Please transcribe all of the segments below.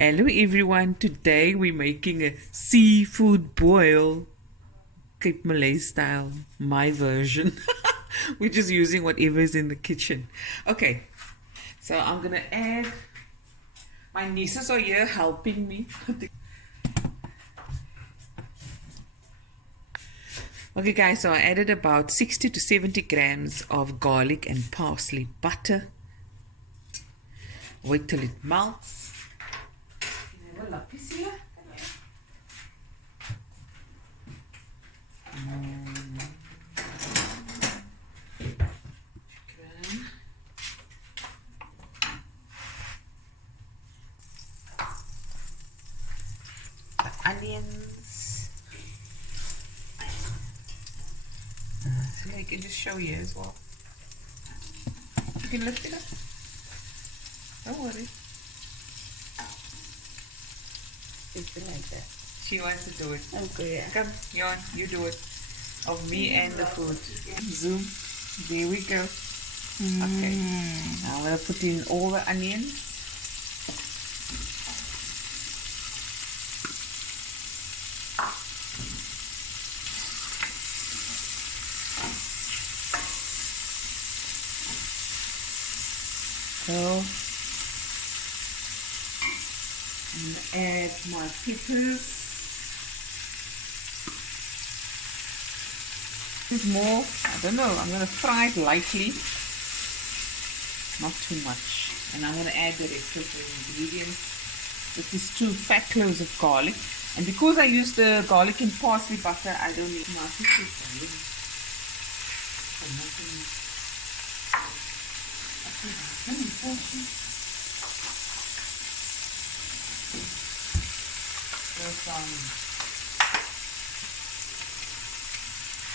Hello everyone, today we're making a seafood boil, Cape Malay style, my version. We're just using whatever is in the kitchen. Okay, so I'm gonna add, my nieces are here helping me. Okay guys, so I added about 60 to 70 grams of garlic and parsley butter. Wait till it melts. Onions. So I can just show you as well. You can lift it up. Don't worry. It's like that. She wants to do it. Okay, yeah. Come, Jan, you do it. Of me and the food. Zoom. There we go. Okay. Now I'm going to put in all the onions. So I'm going to add my peppers. This is more, I don't know, I'm going to fry it lightly, not too much. And I'm going to add the rest of the ingredients. This is 2 fat cloves of garlic. And because I use the garlic and parsley butter, I don't need much.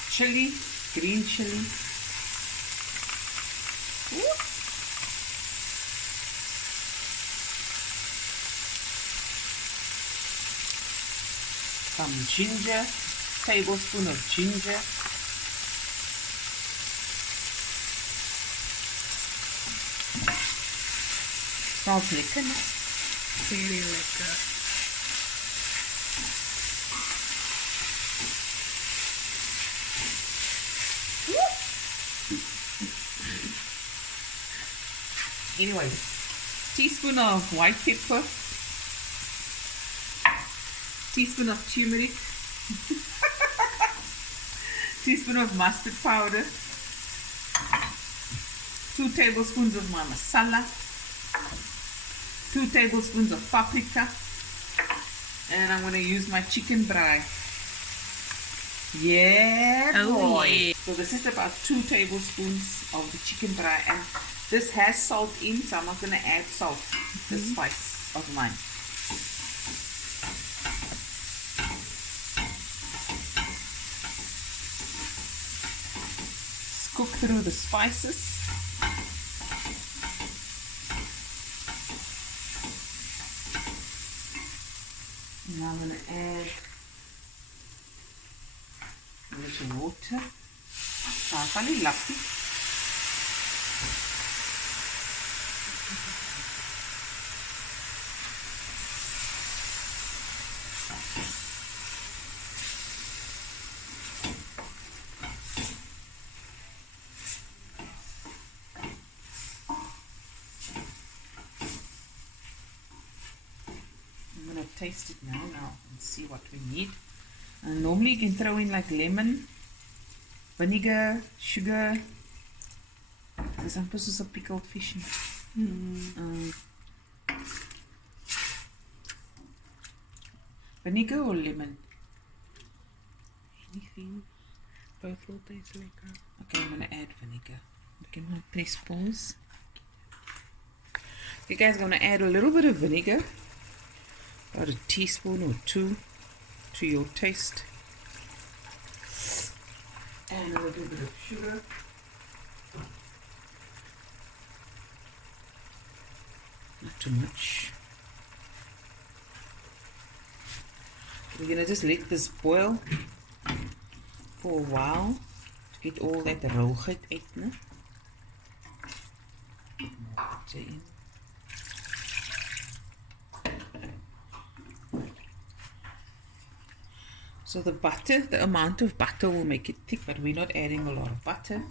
Chili, green chili. Some ginger, tablespoon of ginger. Smells lekker, né? Really lekker. Anyway, teaspoon of white pepper, teaspoon of turmeric, teaspoon of mustard powder, 2 tablespoons of my masala, 2 tablespoons of paprika, and I'm going to use my chicken braai. Yeah, boy. Yeah. So this is about 2 tablespoons of the chicken braai, and this has salt in, so I'm not going to add salt, the spice of mine. Just cook through the spices. And now I'm going to add a little water. Funny lucky. I'm going to taste it now and see what we need. And normally you can throw in like lemon, vinegar, sugar. Dis amper soos 'n pickled fish. Vinegar or lemon? Anything. Both will taste lekker. Okay, I'm going to add vinegar. Okay, now press pause. You guys are going to add a little bit of vinegar, about a teaspoon or 2 to your taste, and a little bit of sugar. Not too much. We're going to just let this boil for a while to get all that roogheid uit, né? Water in. So the butter, the amount of butter will make it thick, but we're not adding a lot of butter.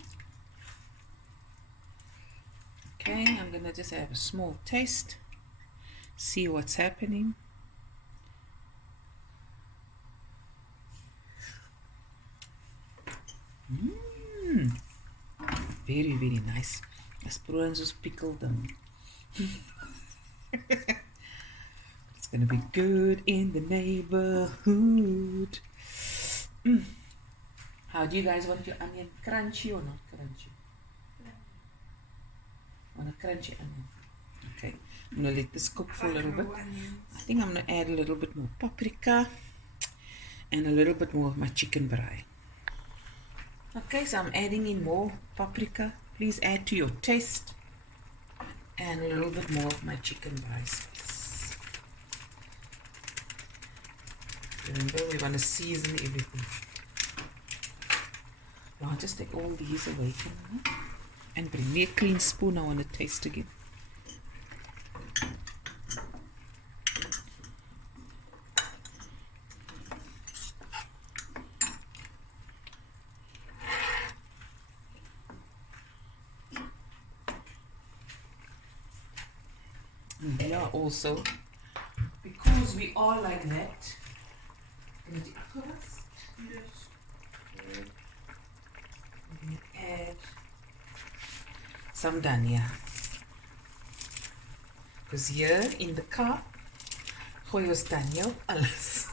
Okay, I'm gonna just have a small taste, see what's happening. Very, very nice. As prawns was pickled them. It's gonna be good in the neighborhood. How do you guys want your onion? Crunchy or not crunchy? Want a crunchy onion? Okay, I'm gonna let this cook for a little bit. I think I'm gonna add a little bit more paprika and a little bit more of my chicken braai. Okay, so I'm adding in more paprika. Please add to your taste. And a little bit more of my chicken braai spice. Remember, we want to season everything. Now I'll just take all these away from me. And bring me a clean spoon. I want to taste again. And we are also, because we are like that, we're going to add some dhania. Because here in the car, gooi ons dhania op alles.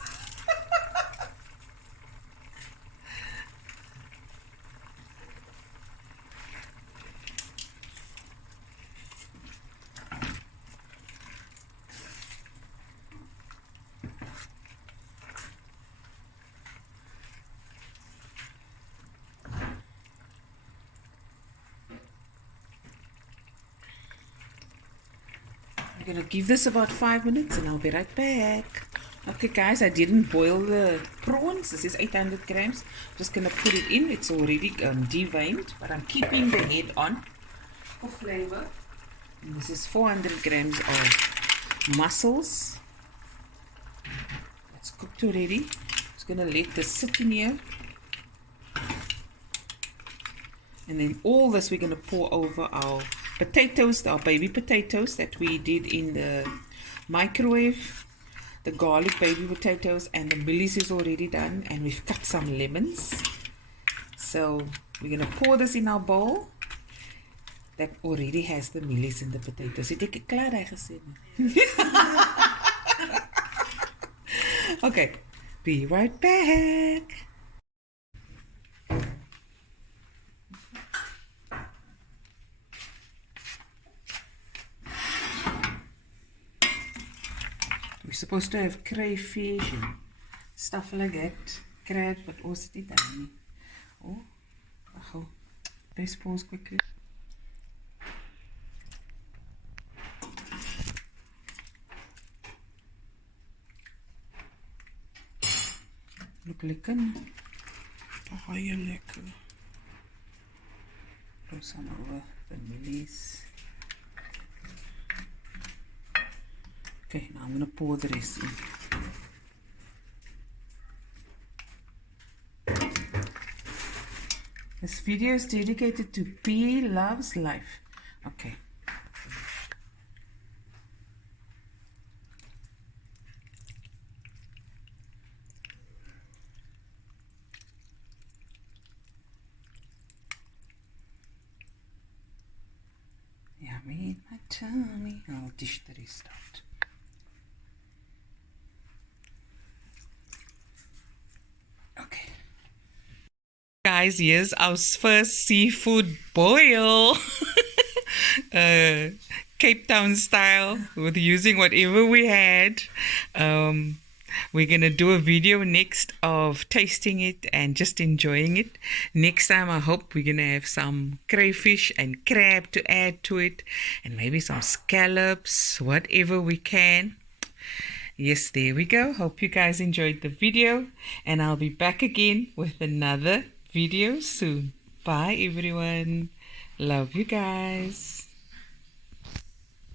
I'm gonna give this about 5 minutes and I'll be right back. Okay guys, I didn't boil the prawns. This is 800 grams. Just gonna put it in. It's already deveined, but I'm keeping the head on for flavor. And this is 400 grams of mussels. It's cooked already. Just gonna let this sit in here. And then all this we're gonna pour over our potatoes, our baby potatoes that we did in the microwave. The garlic baby potatoes, and the millies is already done, and we've cut some lemons. So we're gonna pour this in our bowl that already has the millies and the potatoes. Het ek klaar gesê? Okay, be right back. We're supposed to have crayfish and stuff like that. Crab, but also the tiny. Oh, let's pause quickly. Look lekker. Baie lekker. Throw some over the millies. Okay, now I'm going to pour the rest in. This video is dedicated to P Loves Life. Okay. Yummy in my tummy. I'll dish the rest out. Guys, here's our first seafood boil. Cape Town style, with using whatever we had. We're gonna do a video next of tasting it and just enjoying it. Next time I hope we're gonna have some crayfish and crab to add to it, and maybe some scallops, whatever we can. Yes, there we go. Hope you guys enjoyed the video, and I'll be back again with another video soon. Bye everyone. Love you guys.